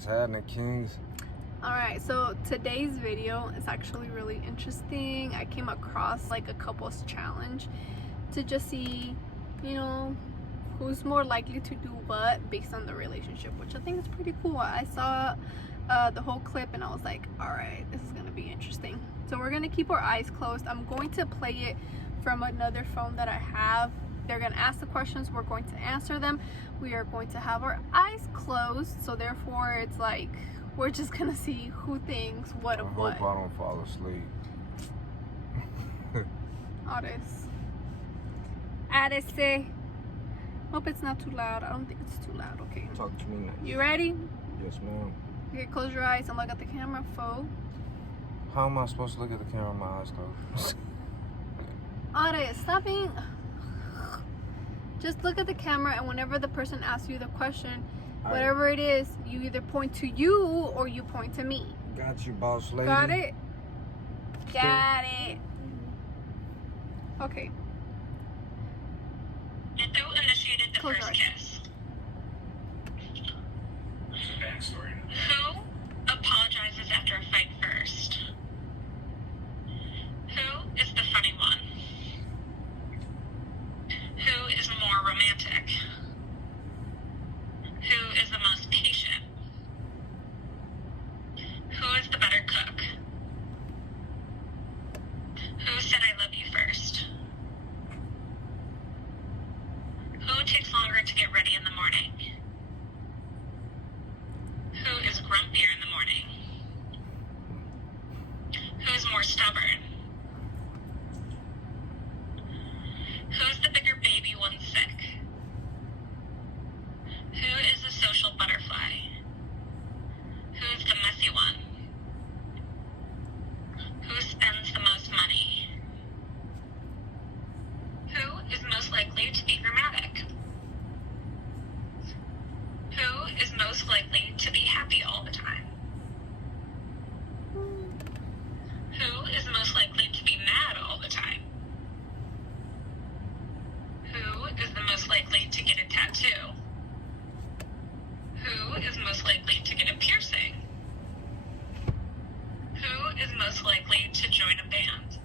What's happening, Kings? Alright, so today's video is actually really interesting. I came across like a couples challenge to just see, you know, who's more likely to do what based on the relationship, which I think is pretty cool. I saw the whole clip and I was like, alright, this is gonna be interesting. So we're gonna keep our eyes closed. I'm going to play it from another phone that I have. They're gonna ask the questions, we're going to answer them. We are going to have our eyes closed, so therefore it's like we're just gonna see who thinks what of what. I hope I don't fall asleep. Addis. Hope it's not too loud. I don't think it's too loud. Okay. Talk to me next. You ready? Yes, ma'am. Okay, close your eyes and look at the camera, foe. How am I supposed to look at the camera with my eyes closed? Addis, stop being... Just look at the camera, and whenever the person asks you the question, whatever it is, you either point to you or you point to me. Got you, boss lady. Got it? Got it. Okay. And who initiated the first kiss? What's the backstory? Who apologizes after a fight first? Who is the funny one? Who is more romantic? Who is the most patient? Who is the better cook? Who said I love you first? Who takes longer to get ready in the morning? Who is grumpier in the morning? Who's more stubborn? Who's the bigger baby when sick? Who is the social butterfly? Who's the messy one? Who spends the most money? Who is most likely to be dramatic? Who is most likely to be happy all the time? Who is most likely to be mad all the time? Who is the most likely to get a tattoo? Who is most likely to get a piercing? Who is most likely to join a band?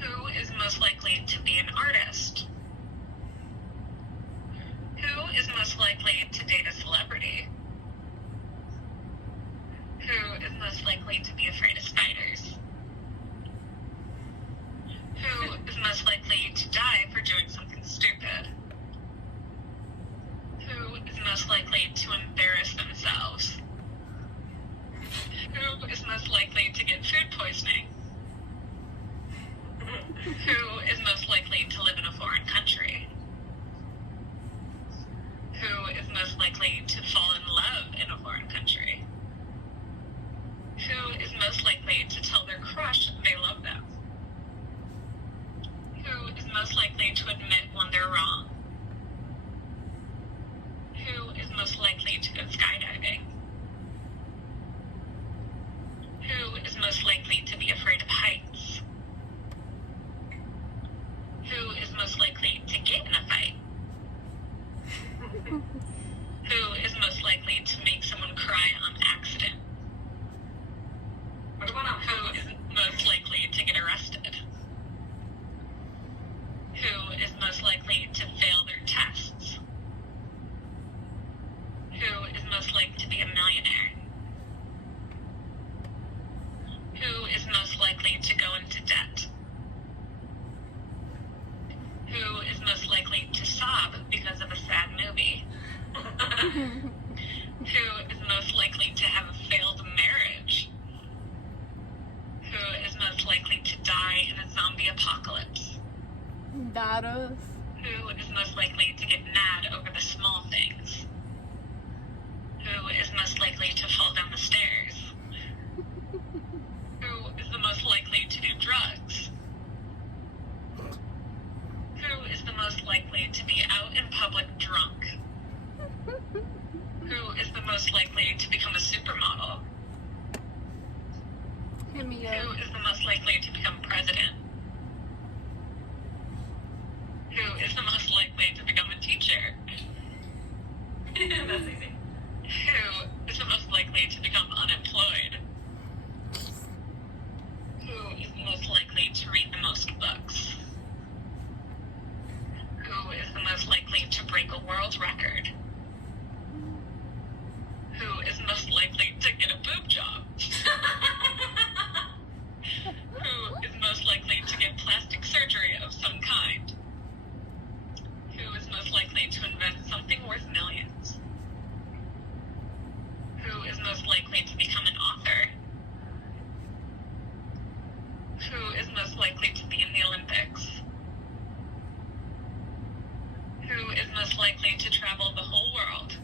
Who is most likely to be an artist? Who is most likely to date a celebrity? Who is most likely to be afraid of spiders? Who is most likely to die for doing something stupid? Who is most likely to embarrass themselves? Who is most likely to get food poisoning? Who is most likely to live in a foreign country? Who is most likely to fall in love in a foreign country? Who is most likely to tell their crush they love them? Who is most likely to admit when they're wrong? Who is most likely to go skydiving? Who is most likely to be afraid of heights? Who is most likely to get in a fight? Who is most likely to make someone cry on accident? Who is most likely to get arrested? Who is most likely to fail their tests? Who is most likely to be a millionaire? Who is most likely to go into debt? Who is most likely to sob because of a sad movie? Who is most likely to have a failed marriage? Who is most likely to die in a zombie apocalypse? That is. Who is most likely to get mad over the small things? Who is most likely to fall down the stairs? Who is the most likely to do drugs? Who is the most likely to be out in public drunk? Who is the most likely to become a supermodel? Hit me up. Who is the most likely to become president? Who is the most likely to become a teacher? That's easy. Who is the most likely to become unemployed? Who is most likely to read the most books? Who is the most likely to break a world record? Who is most likely to get a boob job? Who is most likely to get plastic surgery of some kind? Who is most likely to invent something worth millions? Who is most likely to become an author? Who is most likely to be in the Olympics? Who is most likely to travel the whole world?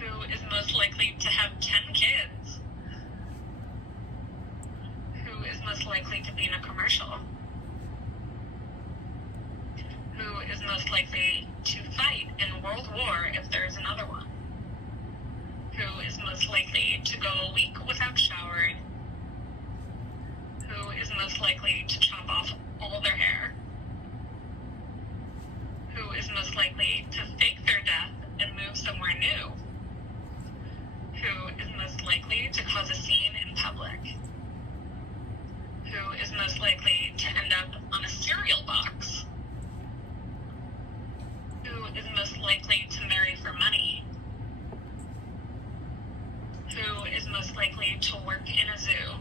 Who is most likely to have 10 kids? Who is most likely to be in a commercial? Who is most likely to fight in World War if there is another one? Who is most likely to go a week without showering? Who is most likely to chop off all their hair? Who is most likely to fake their death and move somewhere new? Who is most likely to cause a scene in public? Who is most likely to end up on a cereal box? Who is most likely to marry for money? Who is most likely to work in a zoo?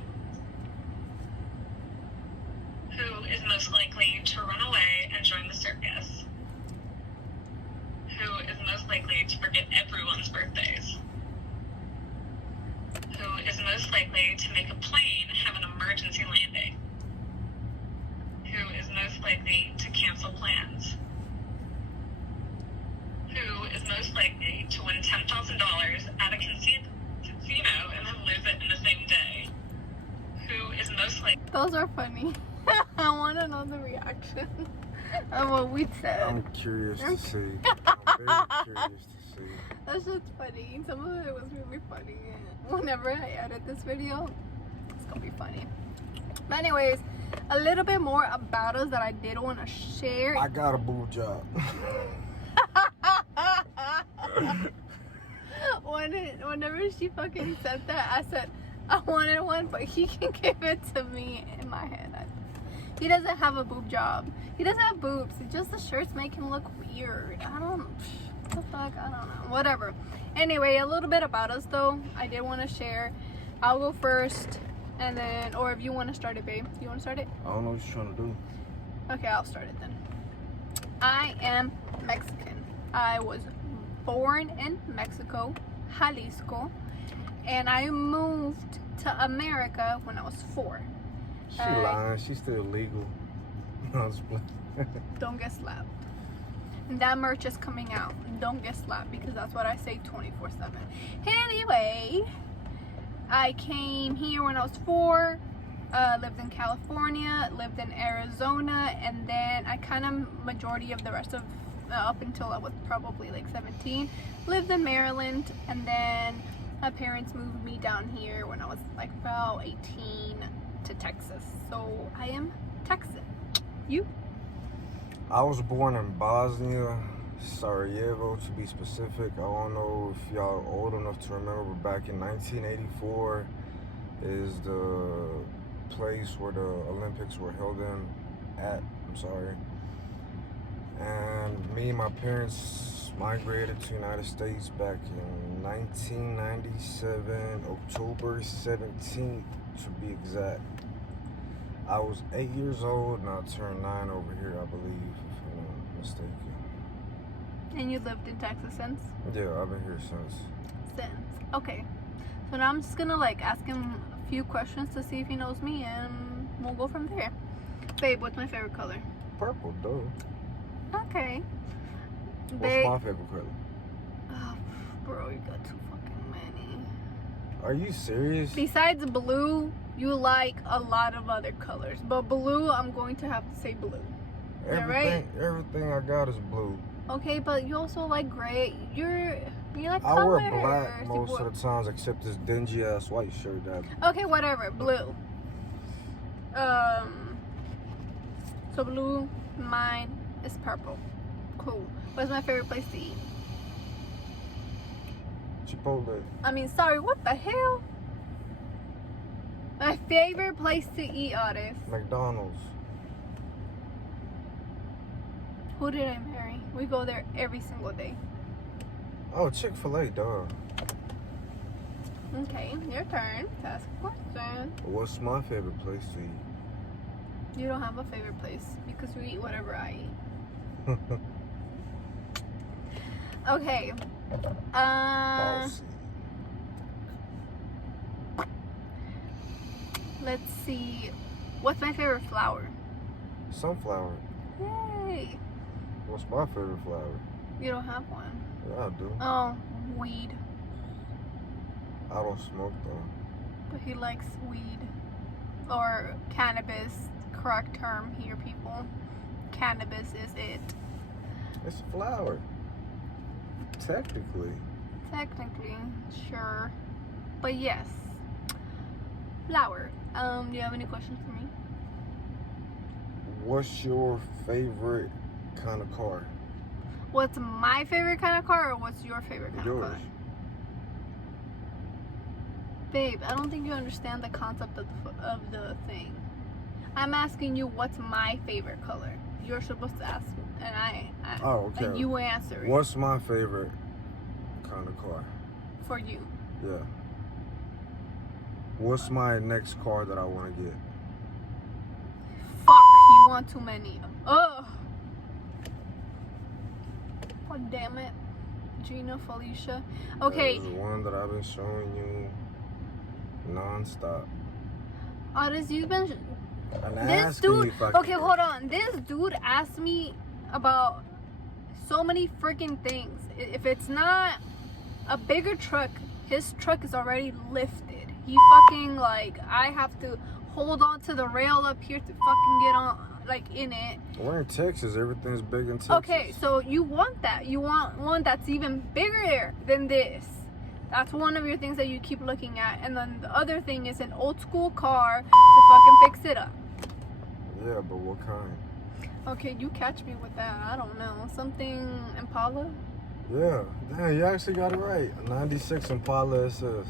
Who is most likely to run away and join the circus? Who is most likely to forget everyone's birthdays? Who is most likely to make a plane have an emergency landing? Who is most likely to cancel plans? Who is most likely to win $10,000 at a casino and then lose it in the same day? Who is most likely... Those are funny. I want to know the reaction of what we said. I'm curious to see. I'm very curious to see. That's just funny. Some of it was really funny. Whenever I edit this video, it's gonna be funny. But anyways, a little bit more about us that I did want to share. I got a boob job. Whenever she fucking said that, I said I wanted one, but he can give it to me in my head. He doesn't have a boob job. He doesn't have boobs. It's just the shirts make him look weird. I don't. What the fuck? I don't know. Whatever. Anyway, a little bit about us though. I did want to share. I'll go first, and then, or if you want to start it, babe. You want to start it? I don't know what you're trying to do. Okay, I'll start it then. I am Mexican. I was born in Mexico, Jalisco, and I moved to America when I was 4. She lying. She's still legal. No, just playing. Don't get slapped. And that merch is coming out. Don't get slapped, because that's what I say 24/7. Anyway, I came here when I was 4. Lived in California, lived in Arizona, and then I kind of majority of the rest of up until I was probably like 17 lived in Maryland, and then my parents moved me down here when I was like about 18 to Texas. So I am Texan. You? I was born in Bosnia, Sarajevo to be specific. I don't know if y'all are old enough to remember, but back in 1984 is the place where the Olympics were held and me and my parents migrated to the United States back in 1997, October 17th to be exact. I was 8 years old and I turned 9 over here, I believe, if I'm not mistaken. And you lived in Texas since? Yeah, I've been here since. Okay. So now I'm just gonna like ask him a few questions to see if he knows me, and we'll go from there. Babe, what's my favorite color? Purple, duh. Okay. What's Babe. my favorite color? Oh, bro, you got too fucking many. Are you serious? Besides blue, you like a lot of other colors. But blue, I'm going to have to say blue. Everything I got is blue. Okay, but you also like gray. You like I colors. wear black most of the times, except this dingy ass white shirt that. Okay, whatever. Blue. So blue. Mine is purple. Cool. What's my favorite place to eat? Chipotle. I mean, sorry, what the hell? My favorite place to eat, Arif. McDonald's. Who did I marry? We go there every single day. Oh, Chick-fil-A, dog. Okay, your turn to ask a question. What's my favorite place to eat? You don't have a favorite place because you eat whatever I eat. Okay. Bossy. Let's see. What's my favorite flower? Sunflower. Yay. What's my favorite flower? You don't have one. Yeah, I do. Oh, weed. I don't smoke though. But he likes weed. Or cannabis. Correct term here, people. Cannabis is it. It's a flower. Technically. Technically, sure. But yes. Flower. Do you have any questions for me? What's your favorite kind of car? What's my favorite kind of car or what's your favorite kind of Yours. car? Babe, I don't think you understand the concept of the thing. I'm asking you what's my favorite color. You're supposed to ask me, and Oh, okay. and you answer it What's my favorite kind of car? for you. Yeah. What's my next car that I want to get? Fuck, you want too many. Ugh. Oh, damn it. Gina, Felicia. Okay. There's one that I've been showing you non-stop. Otis, you've been... And This asking dude... me if I Okay, can- hold on. This dude asked me about so many freaking things. If it's not a bigger truck, his truck is already lifted. He fucking, like, I have to hold on to the rail up here to fucking get on, like, in it. We're in Texas. Everything's big in Texas. Okay, so you want that. You want one that's even bigger than this. That's one of your things that you keep looking at. And then the other thing is an old school car to fucking fix it up. Yeah, but what kind? Okay, you catch me with that. I don't know. Something Impala? Yeah. Damn, you actually got it right. A 96 Impala it says.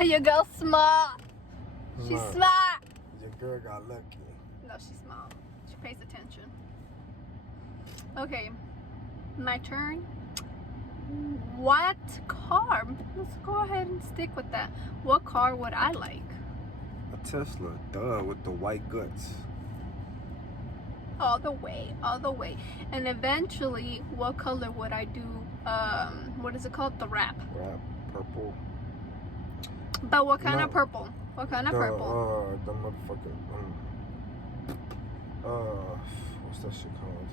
Your girl smart. She's Nah, smart. Your girl got lucky. No, she's smart. She pays attention. Okay, my turn. What car? Let's go ahead and stick with that. What car would I like? A Tesla, duh, with the white guts. All the way, all the way. And eventually, what color would I do? What is it called? The wrap. Wrap, purple. But what kind No. of purple? What kind of purple? The motherfucking, what's that shit called?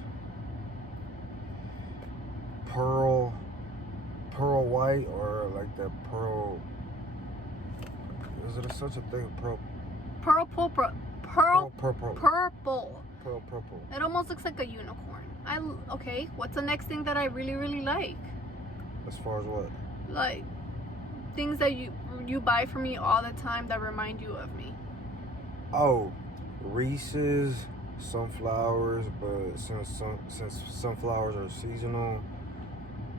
Pearl white, or like that pearl, is it such a thing? Purple. Purple. It almost looks like a unicorn. Okay, what's the next thing that I really, really like? As far as what? Like, things that you buy for me all the time that remind you of me. Oh, Reese's, sunflowers, but since sunflowers are seasonal,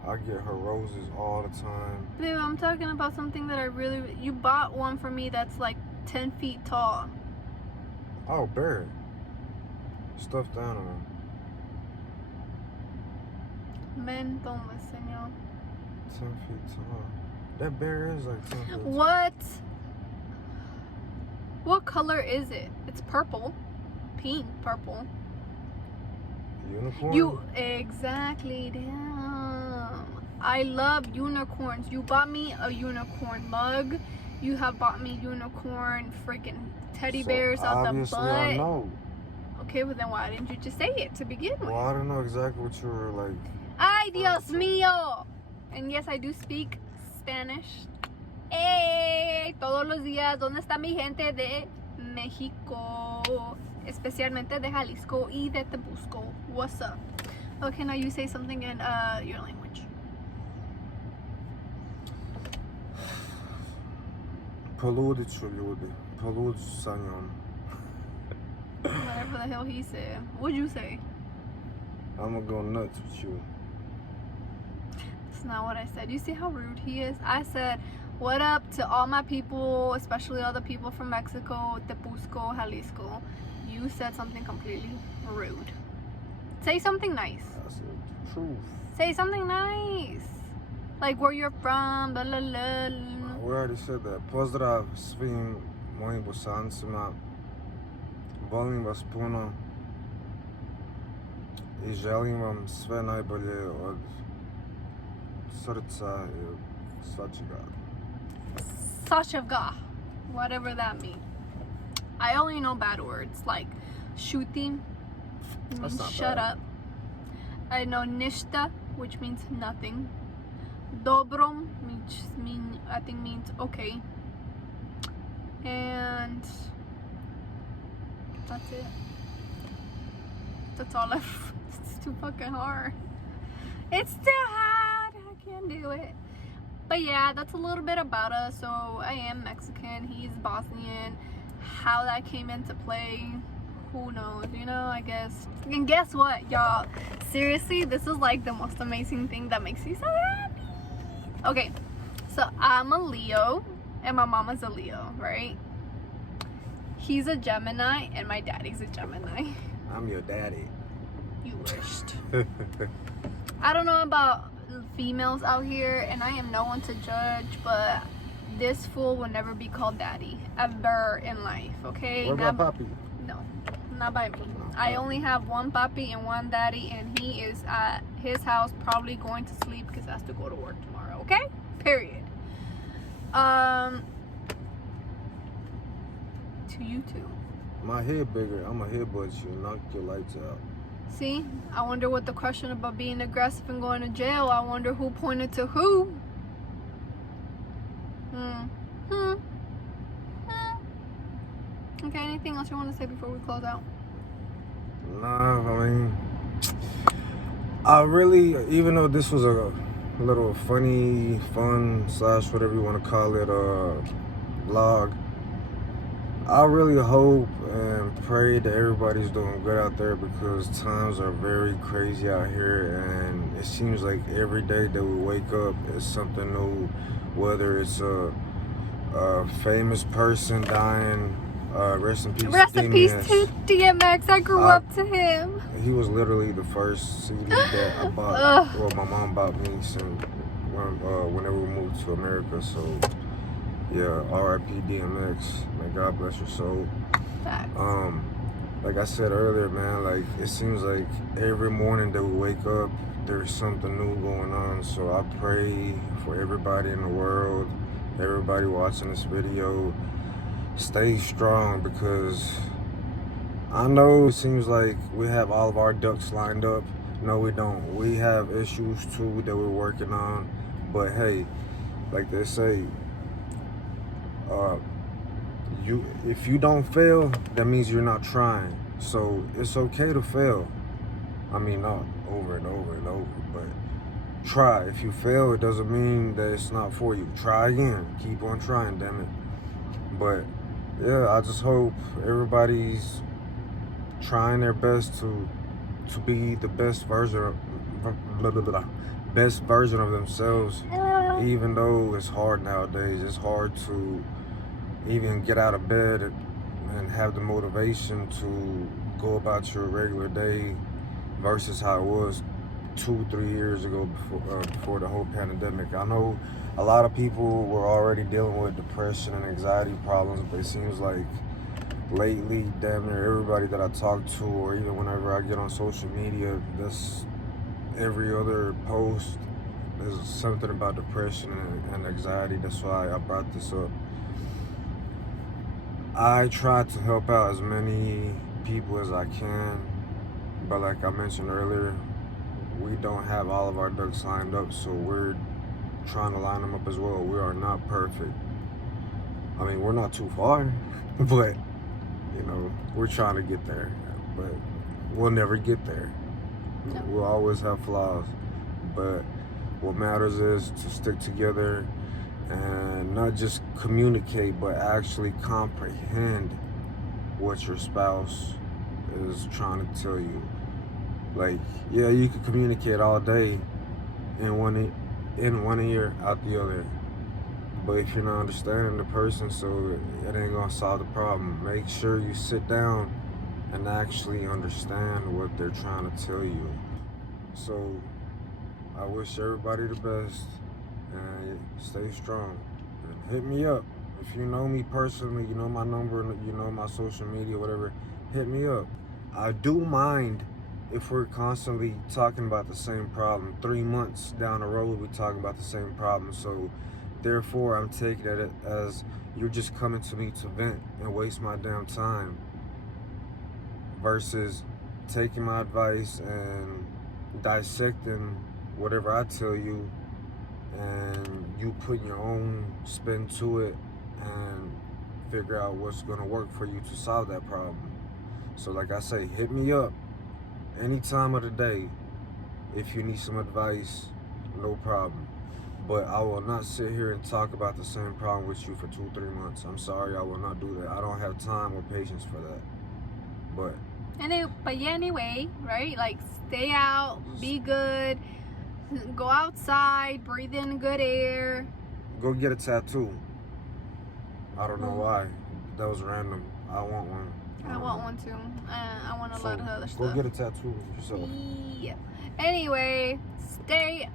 I get her roses all the time. Babe, I'm talking about something that I really... You bought one for me that's like 10 feet tall. Oh, bear. Stuffed animal. Men don't listen, yo. 10 feet tall. That bear is like 10 feet tall. What color is it? It's purple. Pink, purple. Unicorn? Exactly, damn. I love unicorns. You bought me a unicorn mug. You have bought me unicorn freaking teddy bears out the obviously butt. I know. Okay, well then why didn't you just say it to begin with? Well, I don't know exactly what you were like. Ay, Dios mío. And yes, I do speak Spanish. Hey, todos los días, ¿dónde está mi gente de México? Especialmente de Jalisco y de Tepusco. What's up? Okay, now you say something in your language. Poludiczu люди. Poludcanion. Whatever the hell he said. What'd you say? I'm gonna go nuts with you. That's not what I said. You see how rude he is? I said, what up to all my people, especially all the people from Mexico, Tepusco, Jalisco. You said something completely rude. Say something nice. I said the truth. Say something nice. Like where you're from, blah, blah, blah. We already said that. Pozdrav svim mojim Bosancima. Volim vas puno. I želim vam sve najbolje od srca I od svačega. Sachevga, whatever that means. I only know bad words like shutim, means shut up. I know nishta, which means nothing. Dobrom, which I think means okay. And that's it. That's all I've. It's too fucking hard. It's too hard. I can't do it. But yeah, that's a little bit about us. So I am Mexican. He's Bosnian. How that came into play, who knows? You know, I guess. And guess what, y'all? Seriously, this is like the most amazing thing that makes me so happy. Okay, so I'm a Leo, and my mama's a Leo, right? He's a Gemini, and my daddy's a Gemini. I'm your daddy. You wished. I don't know about females out here, and I am no one to judge, but this fool will never be called daddy ever in life, okay? What about Papi? No, not by me. I only have one papi and one daddy, and he is at his house probably going to sleep because he has to go to work tomorrow, okay? Period. To you two. My head bigger. I'm a headbutt you. Knock your lights out. See, I wonder what the question about being aggressive and going to jail, I wonder who pointed to who. Okay, anything else you want to say before we close out? Nah, I mean, I really, even though this was a little funny, fun / whatever you want to call it, vlog, I really hope and pray that everybody's doing good out there, because times are very crazy out here, and it seems like every day that we wake up is something new, whether it's a famous person dying, rest in peace. Rest in peace to DMX. I grew up to him. He was literally the first CD that I bought. Well, my mom bought me whenever we moved to America. So, yeah, R.I.P. DMX. May God bless your soul. Facts. Like I said earlier, man, like it seems like every morning that we wake up, there's something new going on. So I pray for everybody in the world, everybody watching this video, stay strong, because I know it seems like we have all of our ducks lined up. No, we don't. We have issues too that we're working on. But hey, like they say, if you don't fail, that means you're not trying. So it's okay to fail. I mean, not over and over and over, but try. If you fail, it doesn't mean that it's not for you. Try again. Keep on trying, damn it. But yeah, I just hope everybody's trying their best to be the best version of themselves. Even though it's hard nowadays, it's hard to even get out of bed and have the motivation to go about your regular day versus how it was 2-3 years ago before the whole pandemic. I know a lot of people were already dealing with depression and anxiety problems, but it seems like lately, damn near everybody that I talk to, or even whenever I get on social media, that's every other post, there's something about depression and anxiety. That's why I brought this up. I try to help out as many people as I can, but like I mentioned earlier, we don't have all of our ducks lined up, so we're trying to line them up as well. We are not perfect. I mean, we're not too far, but you know, we're trying to get there, but we'll never get there. No. We'll always have flaws, but what matters is to stick together and not just communicate, but actually comprehend what your spouse is trying to tell you. Like, yeah, you can communicate all day and when in one ear, out the other. But if you're not understanding the person, so it ain't gonna solve the problem. Make sure you sit down and actually understand what they're trying to tell you. So I wish everybody the best and stay strong. And hit me up. If you know me personally, you know my number, you know my social media, whatever, hit me up. I do mind if we're constantly talking about the same problem. 3 months down the road, we're talking about the same problem. So therefore, I'm taking it as you're just coming to me to vent and waste my damn time versus taking my advice and dissecting whatever I tell you and you putting your own spin to it and figure out what's going to work for you to solve that problem. So like I say, hit me up any time of the day if you need some advice, no problem. But I will not sit here and talk about the same problem with you for 2-3 months. I'm sorry, I will not do that. I don't have time or patience for that. But yeah, anyway, right? Like, stay out, be good, go outside, breathe in good air. Go get a tattoo. I don't know why. That was random. I want one. I want one too. I want a lot of other stuff. Go get a tattoo yourself. Yeah. Anyway, stay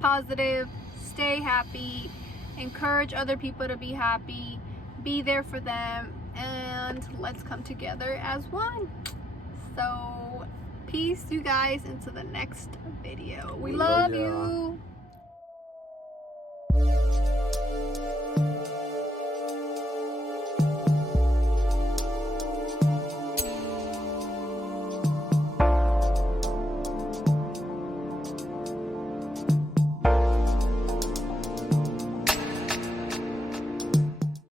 positive, stay happy, encourage other people to be happy, be there for them, and let's come together as one. So, peace, you guys, into the next video. We love you.